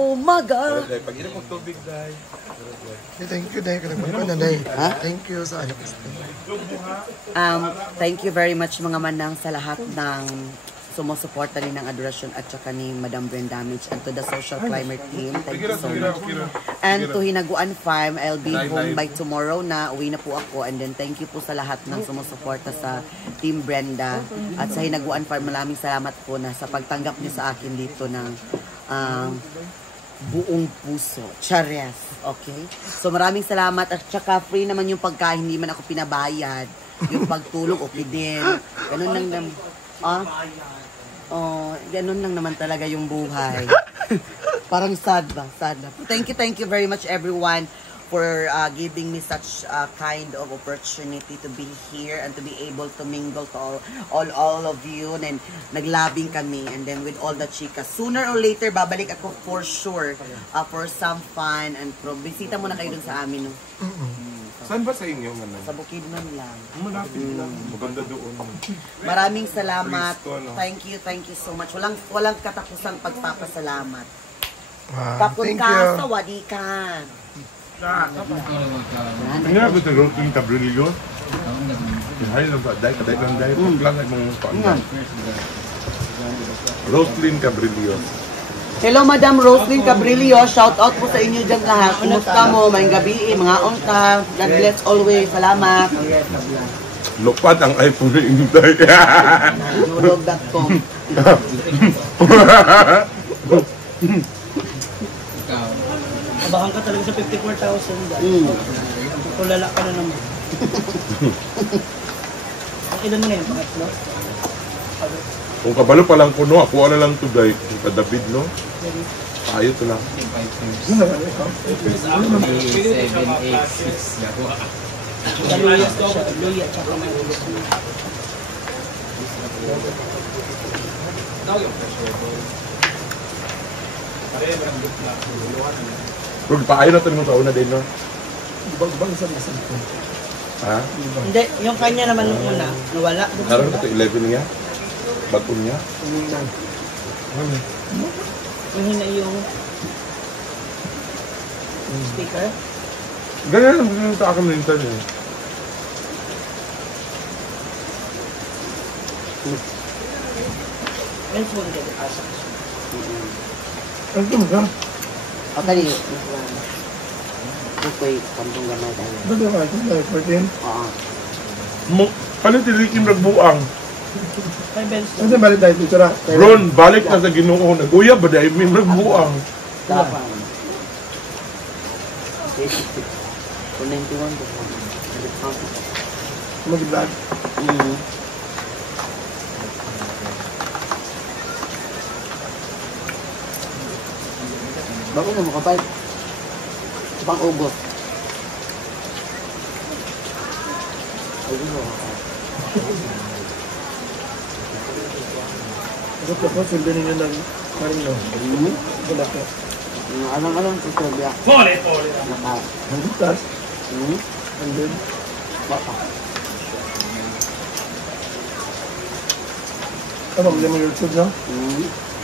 umaga. Pag-inom mo tubig, Day. Thank you, Day. Thank you sa ano. Thank you very much mga manang sa lahat ng sumusuporta rin ng Adorasyon at saka ni Madam Brendamage and to the Social Climber team. Thank you so much. And to Hinaguan Farm, I'll be home by tomorrow na. Uwi na po ako. And then thank you po sa lahat ng sumusuporta sa Team Brenda. At sa Hinaguan Farm, maraming salamat po na sa pagtanggap niyo sa akin dito ng buong puso. Chares. Okay? So maraming salamat. At saka free naman yung pagkain. Hindi man ako pinabayad. Yung pagtulog, okay din. Ganun lang naman. Ganun lang naman talaga yung buhay. Parang sad ba? Sad na. Thank you very much everyone for giving me such kind of opportunity to be here and to be able to mingle to all of you. And naglabing kami and then with all the chicas. Sooner or later, babalik ako for sure for some fun and bisita muna kayo dun sa amin. No? Saan ba sa inyo? Sa Bukidnon lang. Malapit lang. Maganda doon. Maraming salamat. Thank you so much. Walang katapusang pagpapasalamat. Kapag ka sa wadi ka. Ano ba ito? Roasting Cabrillo? Hay lang ba? Kaday lang dahil. Paglang ay mga paangan. Roasting Cabrillo. Hello, Madam Roslyn Cabrillo. Shout out po sa inyo dyan lahat. Kumusta mo? Mayang gabi. Mga onka. God bless always. Salamat. Lupat ang iPhone na inintay. Jurog.com Abahan ka talaga sa 54,000. Kulala ka na naman. Ilan mo na yun? Pangatlo? Kung kabalo pa lang puno, ako na lang to guys. Kadabid, no? Ayos lang. 7, 8, 6. Luya siya. Luya tsaka malulos mo. Pero paayon na ito nung kauna din, no? Bang sa masal ko. Ha? Hindi, yung kanya naman nung una, nawala. Naroon ito 11 niya? Bago niya? Yung hina yung speaker. Ganyan lang din sa akin minsan eh. Yan po hindi ko asa. Ang ka? Okay. Okay, kampung gamay tayo. Ba't ka? Ito 14? Oo. Paano tilikim nagbuang? Ano balik tayo dito? Ron, balik na sa Ginoo. Naguya ba dahil may nagbuang? Dapat. 91 po. Mag-vlog. Bago na makapal. Pang ugot. Ito po, silbi ninyo ng marino. Wala po. Alang-alang sa Serbia. Pole! Ang butas. And then, Baka. ano, hindi mo YouTube na?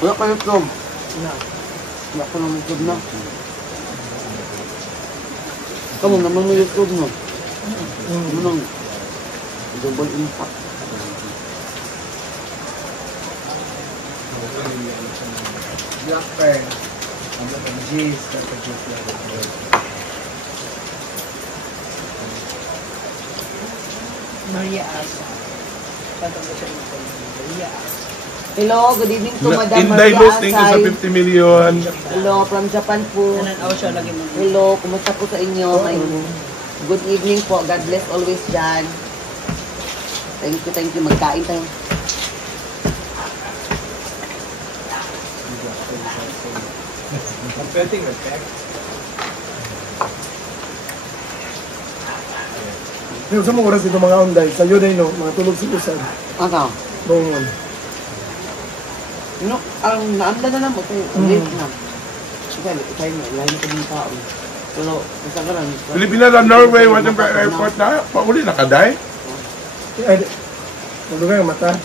Wala ka YouTube. Wala ka ng YouTube na. Kamu naman mo YouTube no? Ano nang double impact. Black Pearl. Ang G's. Maria Asa. Patang ko siya nito. Maria Asa. Hello, good evening to Madam Inday Maria Luz, thank you sa Asay. 50 million. Hello, from Japan po. Nananaw siya lagi mo. Hello, kumusta po sa inyo? Good evening po. God bless always dyan. Thank you. Magkain tayo. Yung sa mga oras dito mga onday, sa yun ay no, mga tulog silusan. Ano? Noon. No, ang naamla na naman ito. Late na. Ikay na. Ilahin na kami tao. Pero, basta ka lang. Pilipinas at Norway, Wattenberg Airport na. Pauli na kaday. Ay, nalugay ang mata.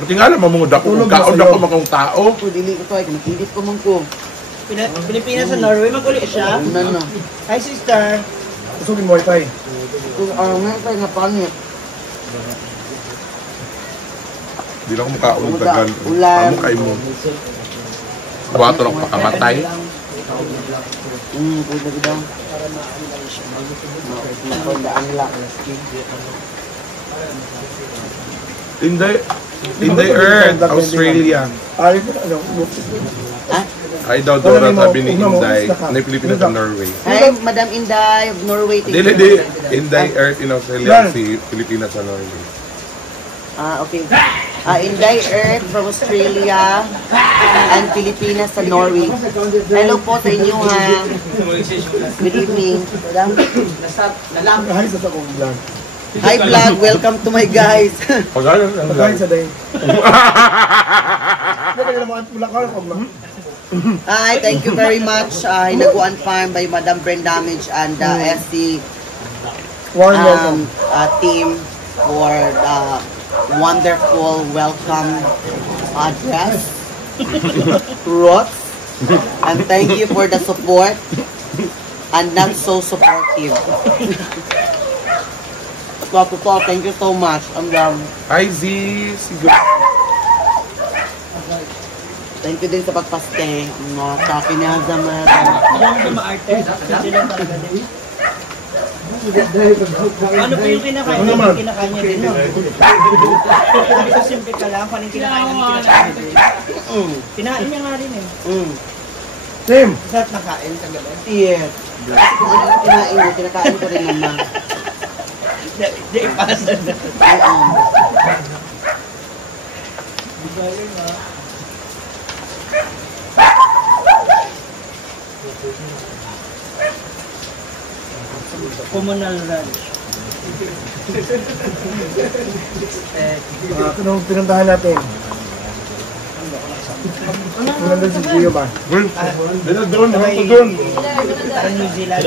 Buti nga lang, mamungod ako. Tulog ba Kaon sa'yo? ako makang tao. Ako, dili ko to. Ay, kinikilit ko man ko. Pilipinas sa Norway, mag-uli siya. Ano na. Hi, sister. Kusugin mo wifi. Kung ano nga tayo nga panit. Hindi lang ako makaon tagan. Ulan. Amo kay mo. Buhato lang pakamatay. Pwede daw. Nakondaan lang. Inday Earth, Australia. Alit na, ano, Ha? Ay daw Dora sabi ni Inday. Na Pilipinas sa Norway. Hi, Madam Inday of Norway. Thank Dili, you. di. Inday Earth in Australia. Si Pilipinas sa Norway. Okay. Inday Earth from Australia and Pilipinas sa Norway. Hello po sa inyo ha. Good evening. Ay, sa takong vlog. Hi vlog, welcome to my guys. Pagkain sa day. Pwede ka naman mula ka pag lang. Hi, thank you very much. Hinaguan Farm by Madam Brendamage and SC Warm welcome. team for the wonderful welcome address. Rots. And thank you for the support and not so supportive. Thank you so much. Hi Z. Thank you din sa pagpaste. Sa kinaza man. Yan sa maarte. Sila talaga din. Ano po yung kinakain niya? Kinakain niya din, no? Sabi ko simple ka lang, paling kinakain niya, kinakain niya din. Kinain niya nga rin eh. Tim! Sarap na kain sa gabi. Yes. Kinakain ko rin naman. Di ipasa na. Communal ranch. Anong pinuntahan natin? Ano nandun si Gio ba? Dito doon, dito doon. Parang New Zealand.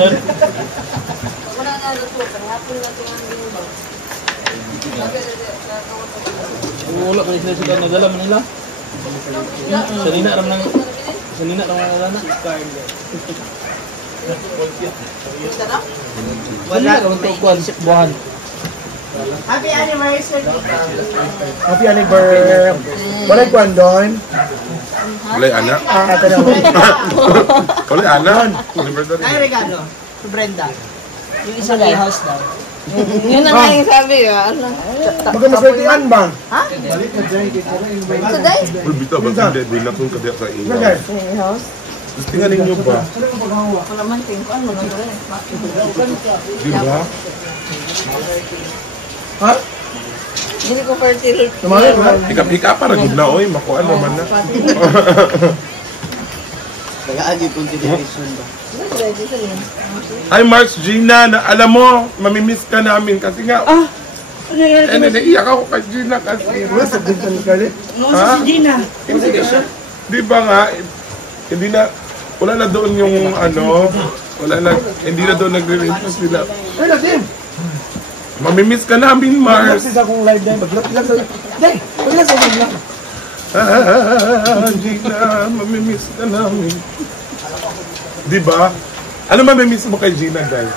Wala man sila sila nagdala man nila. Sanina ram nang nagdala na. Wala. Untuk kuan sip buhan. Happy anniversary! Happy anniversary! Walay kwan doon? Walay anak. Ate na. Walay anak. Anniversary. Ay, regalo. To Brenda. Yung isang house daw. Yun na nga yung sabi ko. Ano? Magkamaswertian ba? Ha? Today? Uy, bita ba hindi? Binakong ka diya sa inyo. Lagay. House? Gusto nga ninyo ba? Ako naman tingko. Ano naman rin? Di ba? Ha? Hindi ko fertile. Tumalit ba? Hikap-hikap para good na, oy. Makuan naman na. Tagaan yung consideration ba? Ready sa yun. Hi, Marks Gina. Na, alam mo, mamimiss ka namin kasi nga. Naiiyak ako kay Gina kasi. Wala sa gintan Scarlett. Ha? Si Gina. Di ba nga, hindi na, wala na doon yung ano, wala na, hindi na doon nagre-repost sila. Ay, Tim! Mamimiss ka namin, Mars. Mag-lapsis akong live din. Mag-lapsis sa... Day! Mag-lapsis sa vlog. Gina, mamimiss ka namin. Di ba? Ano mamimiss mo kay Gina, guys?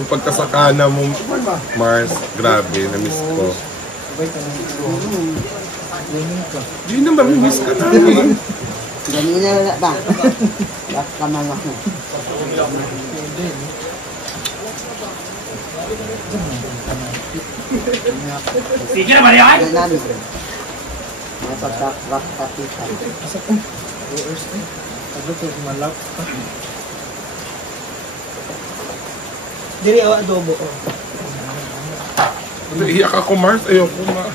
Yung pagkasakana mo, Mars, grabe, na-miss ko. Gina, mamimiss ka namin. Ganina wala ba? Last ka man ako. Sige naman yan! Yan namin. May pagkakakapita. Dili o adobo. Iiyak ako, Mars. Ayoko nga.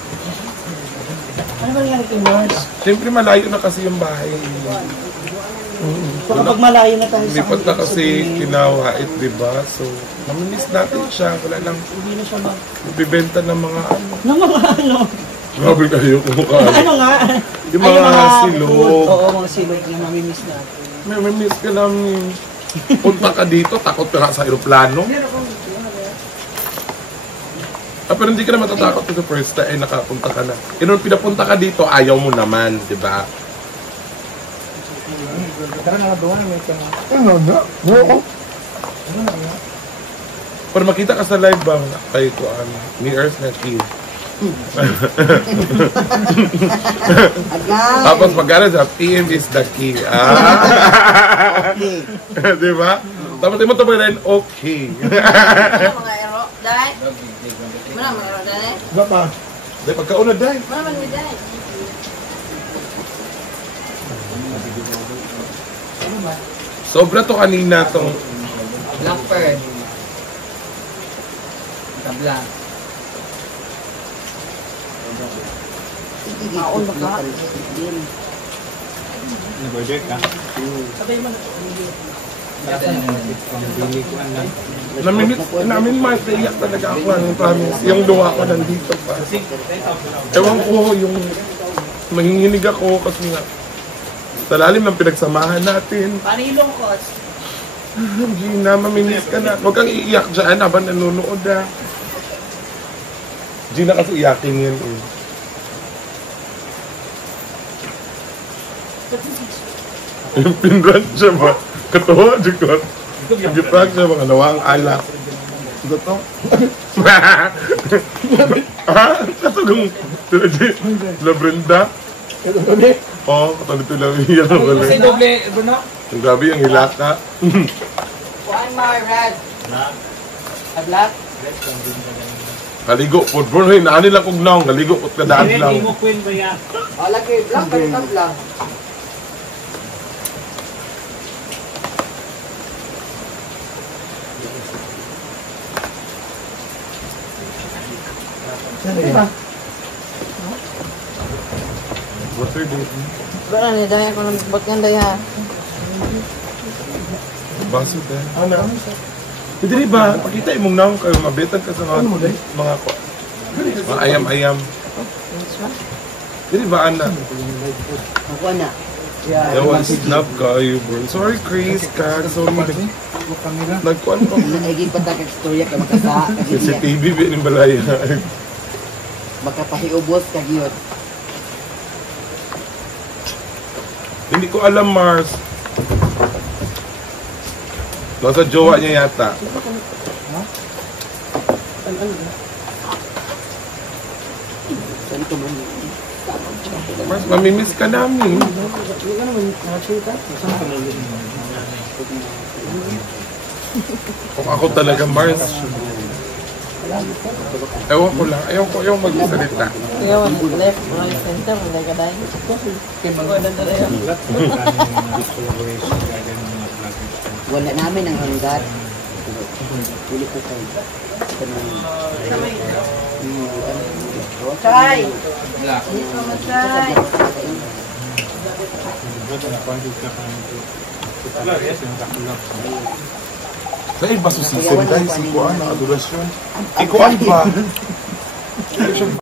Ano ba nangyari kay Mars? Siyempre, malayo na kasi yung bahay. Baka pag malayo na tayo sa Lipat na kasi kinawait, di ba? So, mamimiss natin siya. Wala lang Hindi na siya bibenta ng mga ano. ng mga ano. Grabe kayo kung Ano nga? Yung Ay, mga food. silog. Oo, mga silog na mamimiss natin. Mamimiss ka namin. Punta ka dito, takot ka nga sa aeroplano. Pero hindi ka na matatakot to the first time nakapunta ka na. Nung pinapunta ka dito, ayaw mo naman, di ba? Tara na doon may ka. Ano na? Oo. Pero makita ka sa live ba? Kay Kuan, ni Earth na key. Agad. Tapos pag-aral sa PM is the key. Okay. Di ba? Tapos mo ito rin, okay. Mana mga ero? Dai? Mana mga ero, dai? Ba pa? Dahil pagkauna dahil. Mana man ni dai? Sobra to kanina tong Blackbird. Tabla. Maon ba ka? Nag-budget ka? namin maiyak talaga ako ng promise. Yung luha ko nandito pa. Ewan ko yung manginginig ako kasi nga sa lalim ng pinagsamahan natin. Panilong coach. Gina, maminis ka na. Huwag kang iiyak dyan habang nanonood ah. Gina kasi iyakin yan eh. Yung pinran siya ba? Katawa, Jikot. Nag-prank siya mga nawang alak. Ito to? Ha? Katagang La Brenda? Oo, katalito lang yan. Kasi doble, Bruno. Ang grabe yung hilata. One more red. A black. Kaligo, football. Hoy, naanin lang kong naong. Kaligo, kadaan lang. queen ba yan? Lagi, black or top lang. Water date. Wala ni dai ako nang bot ngan dai ha. Baso dahil. Ano? Hindi ba? Pakita imong naong kayo. Mabetan ka sa mga ko. Mga ayam-ayam. Hindi ba, Ana? Ako na. Ewan, snap kayo, bro. Sorry, Chris. Sorry. Nagkuhan ko. Nagiging patakag storya ka makasa. CCTV ba yung balaya? Makapahiubos ka gyud. Hindi ko alam, Mars. Nasa jowa niya yata. Saan ko man? Mars, mamimiss ka namin. Kung ako talaga, Mars. Ewan ko lang. Ewan magsalita. Kaya left, right, center, wala ka dai. Kaya maganda dai. Wala namin ang hanggat. Huli ko kayo. Try. Black. Try. Sa iba susisin tayo si Kuan, ang adorasyon. Ikuan ba?